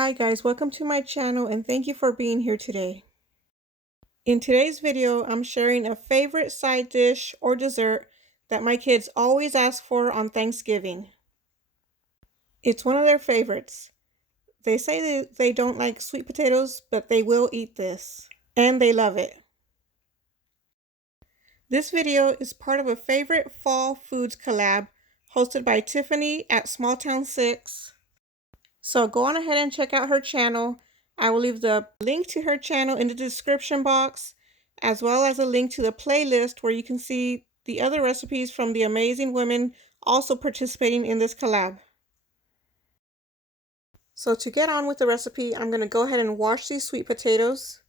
Hi guys, welcome to my channel and thank you for being here today. In today's video, I'm sharing a favorite side dish or dessert that my kids always ask for on Thanksgiving. It's one of their favorites. They say they don't like sweet potatoes, but they will eat this. And they love it. This video is part of a favorite fall foods collab hosted by Tiffany at Small Town 6. So go on ahead and check out her channel. I will leave the link to her channel in the description box, as well as a link to the playlist where you can see the other recipes from the amazing women also participating in this collab. So to get on with the recipe, I'm going to go ahead and wash these sweet potatoes.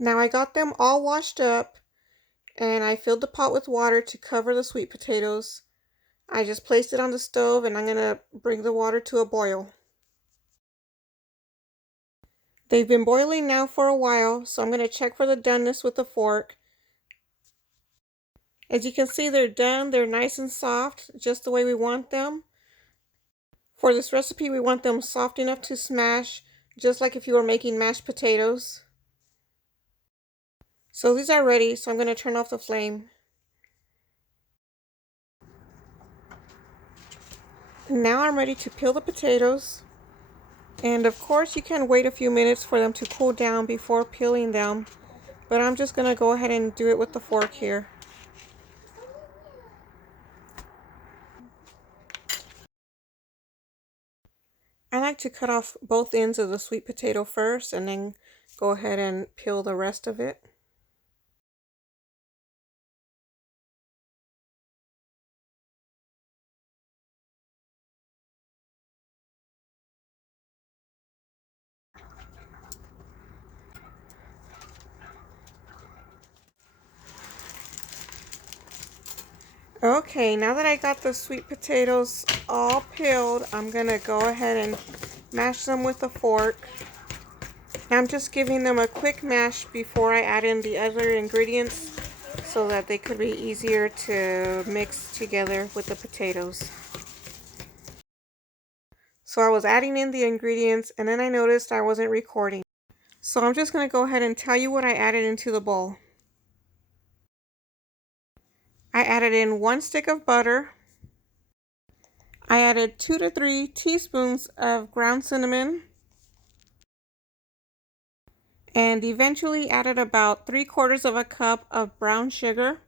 Now I got them all washed up and I filled the pot with water to cover the sweet potatoes. I just placed it on the stove and I'm going to bring the water to a boil. They've been boiling now for a while, so I'm going to check for the doneness with a fork. As you can see, they're done. They're nice and soft, just the way we want them. For this recipe, we want them soft enough to smash, just like if you were making mashed potatoes. So these are ready, so I'm going to turn off the flame. Now I'm ready to peel the potatoes. And of course, you can wait a few minutes for them to cool down before peeling them. But I'm just going to go ahead and do it with the fork here. I like to cut off both ends of the sweet potato first and then go ahead and peel the rest of it. Okay, now that I got the sweet potatoes all peeled, I'm gonna go ahead and mash them with a fork. I'm just giving them a quick mash before I add in the other ingredients so that they could be easier to mix together with the potatoes. So I was adding in the ingredients and then I noticed I wasn't recording. So I'm just gonna go ahead and tell you what I added into the bowl. I added in 1 stick of butter. I added 2 to 3 teaspoons of ground cinnamon. And eventually added about 3/4 of a cup of brown sugar.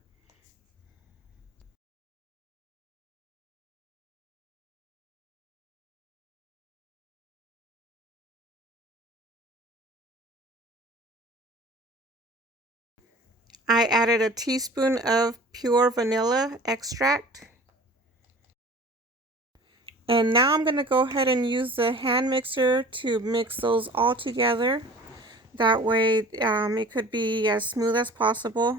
I added a teaspoon of pure vanilla extract. And now I'm going to go ahead and use the hand mixer to mix those all together. That way it could be as smooth as possible.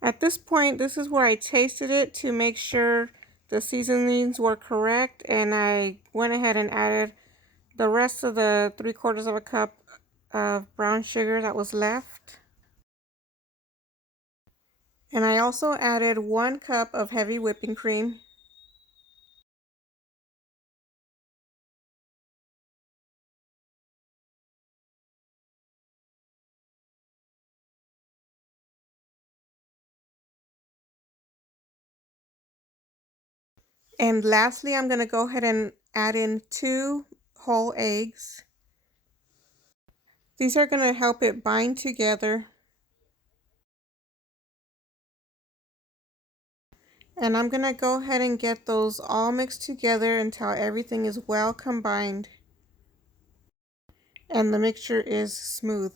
At this point, this is where I tasted it to make sure the seasonings were correct, and I went ahead and added the rest of the 3/4 of a cup of brown sugar that was left. And I also added 1 cup of heavy whipping cream. And lastly, I'm going to go ahead and add in 2 whole eggs. These are going to help it bind together. And I'm going to go ahead and get those all mixed together until everything is well combined and the mixture is smooth.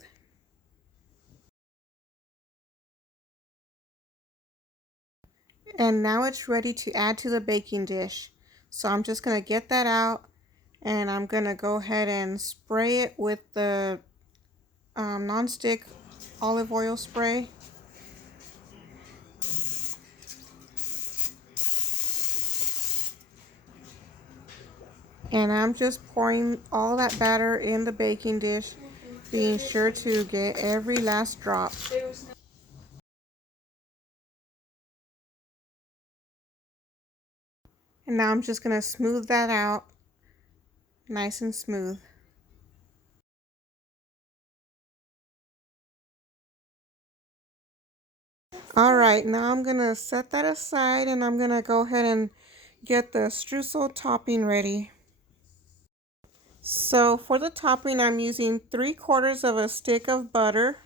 And now it's ready to add to the baking dish. So I'm just going to get that out and I'm going to go ahead and spray it with the non-stick olive oil spray. And I'm just pouring all that batter in the baking dish, being sure to get every last drop. And now I'm just going to smooth that out nice and smooth. Alright, now I'm going to set that aside and I'm going to go ahead and get the streusel topping ready. So for the topping, I'm using 3/4 of a stick of butter.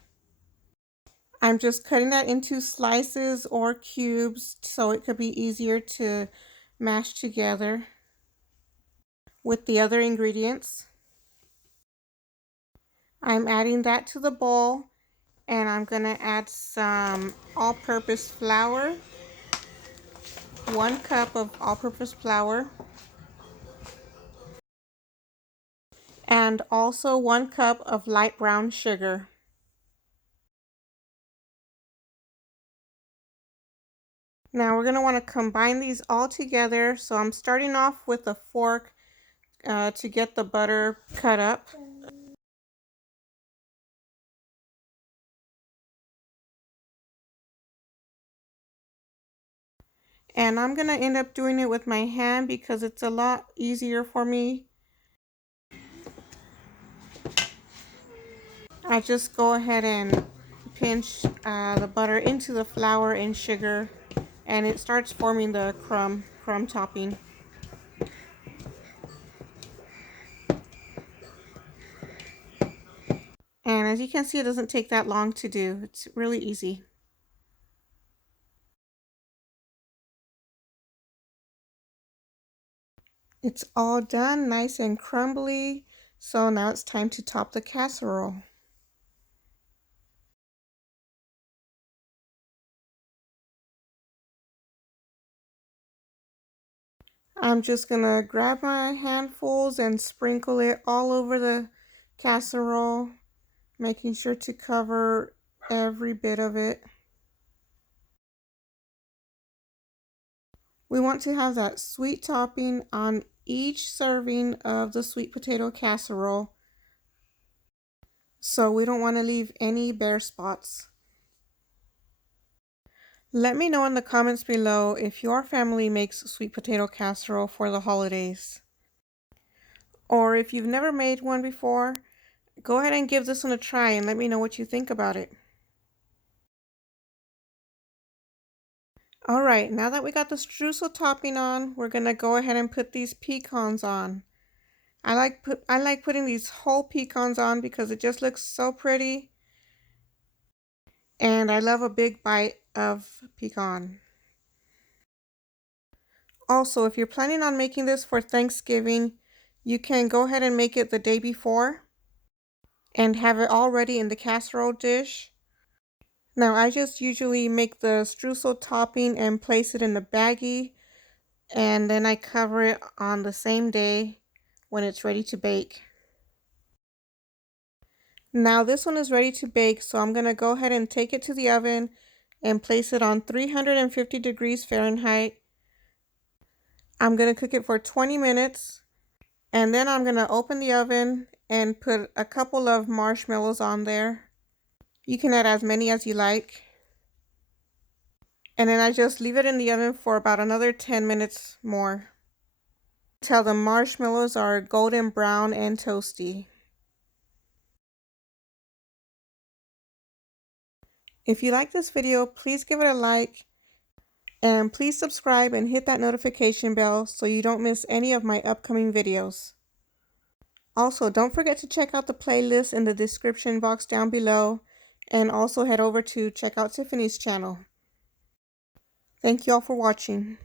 I'm just cutting that into slices or cubes so it could be easier to mash together with the other ingredients. I'm adding that to the bowl, and I'm going to add some all-purpose flour, 1 cup of all-purpose flour, and also 1 cup of light brown sugar. Now we're going to want to combine these all together, so I'm starting off with a fork to get the butter cut up. And I'm going to end up doing it with my hand because it's a lot easier for me. I just go ahead and pinch the butter into the flour and sugar, and it starts forming the crumb topping. And as you can see, it doesn't take that long to do. It's really easy. It's all done, nice and crumbly. So now it's time to top the casserole. I'm just gonna grab my handfuls and sprinkle it all over the casserole, making sure to cover every bit of it. We want to have that sweet topping on each serving of the sweet potato casserole, so we don't want to leave any bare spots. Let me know in the comments below if your family makes sweet potato casserole for the holidays. Or if you've never made one before, go ahead and give this one a try and let me know what you think about it. Alright, now that we got the streusel topping on, we're going to go ahead and put these pecans on. I like putting these whole pecans on because it just looks so pretty. And I love a big bite of pecan. Also, if you're planning on making this for Thanksgiving, you can go ahead and make it the day before and have it all ready in the casserole dish. Now, I just usually make the streusel topping and place it in the baggie, and then I cover it on the same day when it's ready to bake. Now this one is ready to bake, so I'm going to go ahead and take it to the oven and place it on 350 degrees Fahrenheit. I'm going to cook it for 20 minutes, and then I'm going to open the oven and put a couple of marshmallows on there. You can add as many as you like. And then I just leave it in the oven for about another 10 minutes more until the marshmallows are golden brown and toasty. If you like this video, please give it a like, and please subscribe and hit that notification bell so you don't miss any of my upcoming videos. Also, don't forget to check out the playlist in the description box down below, and also head over to check out Tiffany's channel. Thank you all for watching.